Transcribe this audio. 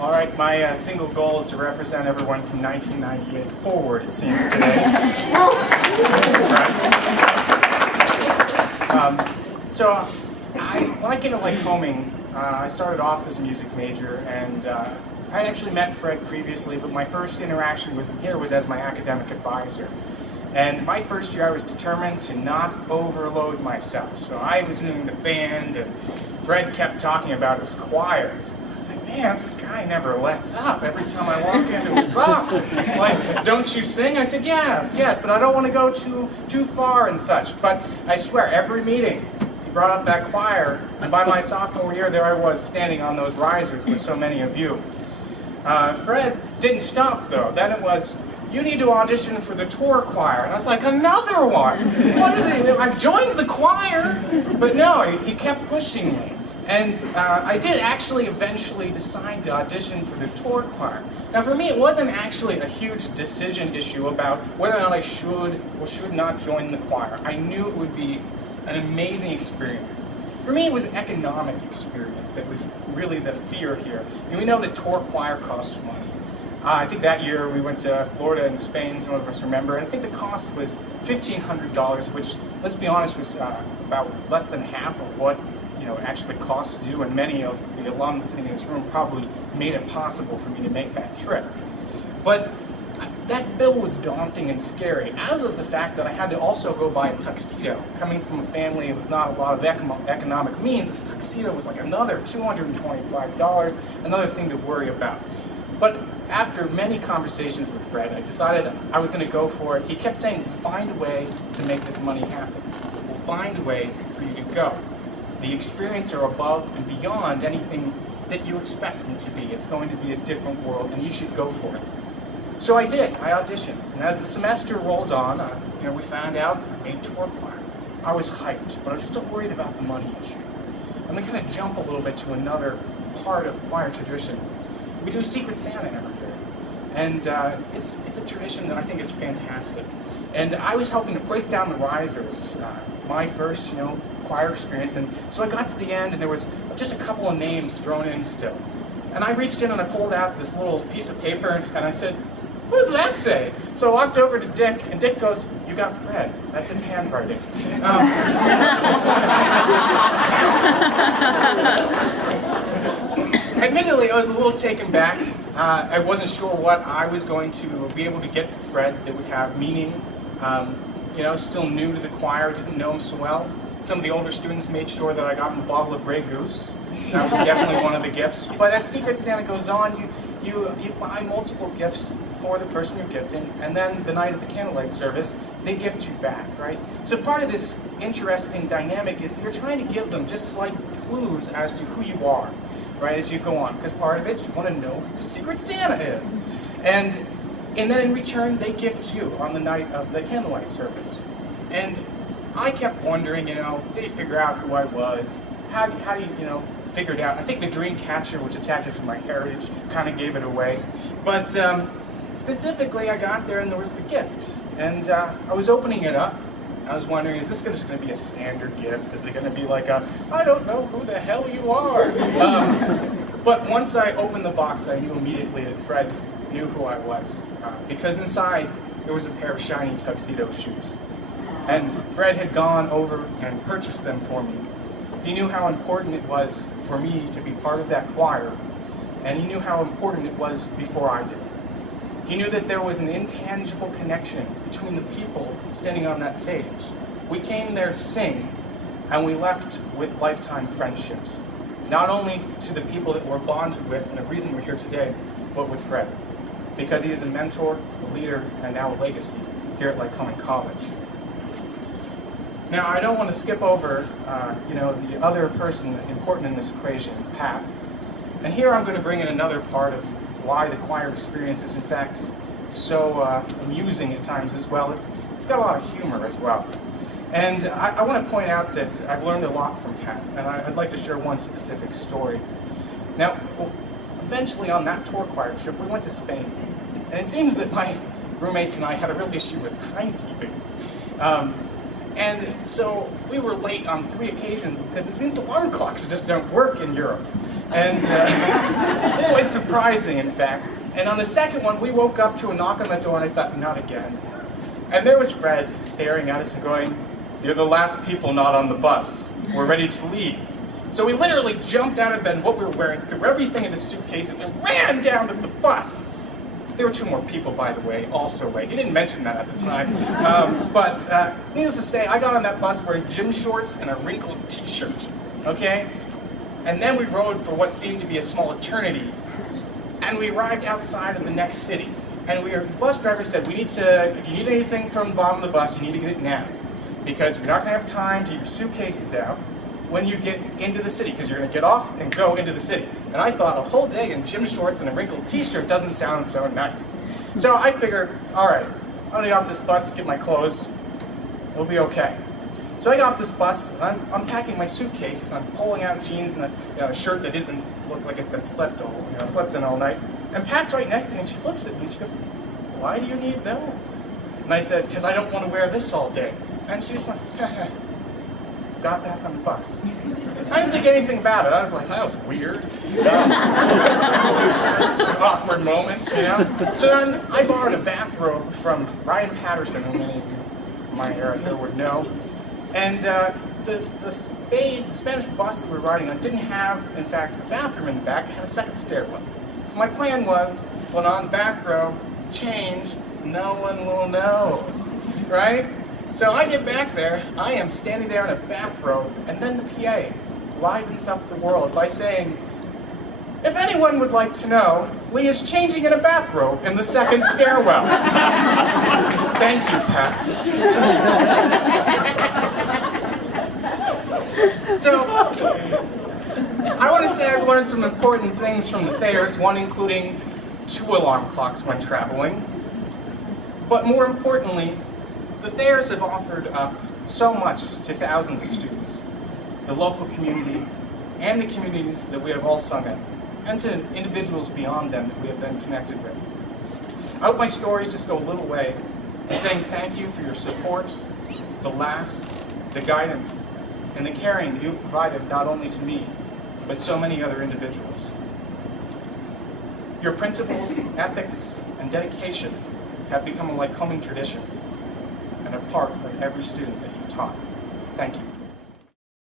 All right, my single goal is to represent everyone from 1998 forward, it seems, today. Right. When I came to Lycoming, I started off as a music major, and I had actually met Fred previously, but my first interaction with him here was as my academic advisor. And my first year, I was determined to not overload myself. So I was doing the band, and Fred kept talking about his choirs. I was like, man, this guy never lets up. Every time I walk into his office, it's like, don't you sing? I said, yes, but I don't want to go too far and such. But I swear, every meeting, he brought up that choir, and by my sophomore year, there I was standing on those risers with so many of you. Fred didn't stop, though. Then it was, you need to audition for the tour choir. And I was like, another one? What is it? I joined the choir. But no, he kept pushing me. And I did actually eventually decide to audition for the tour choir. Now for me, it wasn't actually a huge decision issue about whether or not I should or should not join the choir. I knew it would be an amazing experience. For me, it was an economic experience that was really the fear here. And we know that tour choir costs money. I think that year we went to Florida and Spain, some of us remember, and I think the cost was $1,500, which, let's be honest, was about less than half of what it actually costs to do, and many of the alums sitting in this room probably made it possible for me to make that trip. But that bill was daunting and scary, as was the fact that I had to also go buy a tuxedo. Coming from a family with not a lot of economic means, this tuxedo was like another $225, another thing to worry about. But after many conversations with Fred, I decided I was going to go for it. He kept saying, we'll find a way to make this money happen. We'll find a way for you to go. The experience are above and beyond anything that you expect them to be. It's going to be a different world, and you should go for it. So I did. I auditioned. And as the semester rolls on, we found out I made tour choir. I was hyped, but I was still worried about the money issue. I'm going to kind of jump a little bit to another part of choir tradition. We do Secret Santa every year, and it's a tradition that I think is fantastic. And I was helping to break down the risers, my first, choir experience, and so I got to the end, and there was just a couple of names thrown in still. And I reached in and I pulled out this little piece of paper, and I said, what does that say? So I walked over to Dick, and Dick goes, you got Fred. That's his handwriting. Admittedly, I was a little taken back. I wasn't sure what I was going to be able to get to Fred that would have meaning. Still new to the choir, didn't know him so well. Some of the older students made sure that I got him a bottle of Grey Goose. That was definitely one of the gifts. But as Secret Santa goes on, you buy multiple gifts for the person you're gifting, and then the night of the candlelight service, they gift you back, right? So part of this interesting dynamic is that you're trying to give them just slight clues as to who you are, right, as you go on, because part of it, you want to know who Secret Santa is. And then in return, they gift you on the night of the candlelight service. And I kept wondering, did they figure out who I was? How do you, figure it out? I think the dream catcher, which attaches to my heritage, kind of gave it away. But specifically, I got there and there was the gift. And I was opening it up. I was wondering, is this just going to be a standard gift? Is it going to be like I don't know who the hell you are? But once I opened the box, I knew immediately that Fred knew who I was. Because inside, there was a pair of shiny tuxedo shoes. And Fred had gone over and purchased them for me. He knew how important it was for me to be part of that choir, and he knew how important it was before I did. He knew that there was an intangible connection between the people standing on that stage. We came there to sing, and we left with lifetime friendships. Not only to the people that we're bonded with, and the reason we're here today, but with Fred. Because he is a mentor, a leader, and now a legacy here at Lycoming College. Now, I don't want to skip over, the other person important in this equation, Pat. And here I'm going to bring in another part of why the choir experience is, in fact, so amusing at times as well. It's got a lot of humor as well. And I want to point out that I've learned a lot from Pat, and I'd like to share one specific story. Now, eventually on that tour choir trip, we went to Spain. And it seems that my roommates and I had a real issue with timekeeping. And so we were late on 3 occasions because it seems alarm clocks just don't work in Europe. And quite surprised. surprising, in fact. And on the second one, we woke up to a knock on the door, and I thought, not again. And there was Fred staring at us and going, "You're the last people not on the bus. We're ready to leave." So we literally jumped out of bed in what we were wearing, threw everything into suitcases, and ran down to the bus. There were 2 more people, by the way, also late. He didn't mention that at the time. But needless to say, I got on that bus wearing gym shorts and a wrinkled t-shirt, okay? And then we rode for what seemed to be a small eternity, and we arrived outside of the next city. And the bus driver said, if you need anything from the bottom of the bus, you need to get it now. Because we're not gonna have time to get your suitcases out when you get into the city, because you're gonna get off and go into the city. And I thought a whole day in gym shorts and a wrinkled t-shirt doesn't sound so nice. So I figured, all right, I'm gonna get off this bus, get my clothes, it'll be okay. So I got off this bus, and I'm unpacking my suitcase, and I'm pulling out jeans and a shirt that doesn't look like it's been slept in all night. And Pat's right next to me, and she looks at me, and she goes, "Why do you need those?" And I said, "Because I don't want to wear this all day." And she just went, got back on the bus. I didn't think anything about it. I was like, that was weird. This is an awkward moment, you know? So then I borrowed a bathrobe from Ryan Patterson, who many of you in my era here would know. And the Spanish bus that we were riding on didn't have, in fact, a bathroom in the back. It had a second stairwell. So my plan was, put on the bathrobe, change, no one will know, right? So I get back there, I am standing there in a bathrobe, and then the PA livens up the world by saying, "If anyone would like to know, Lee is changing in a bathrobe in the second stairwell." Thank you, Pat. So, I want to say I've learned some important things from the Thayers, one including 2 alarm clocks when traveling. But more importantly, the Thayers have offered up so much to thousands of students, the local community, and the communities that we have all sung in, and to individuals beyond them that we have been connected with. I hope my stories just go a little way in saying thank you for your support, the laughs, the guidance, and the caring you've provided not only to me, but so many other individuals. Your principles, ethics, and dedication have become a Lycoming tradition and a part of every student that you taught. Thank you.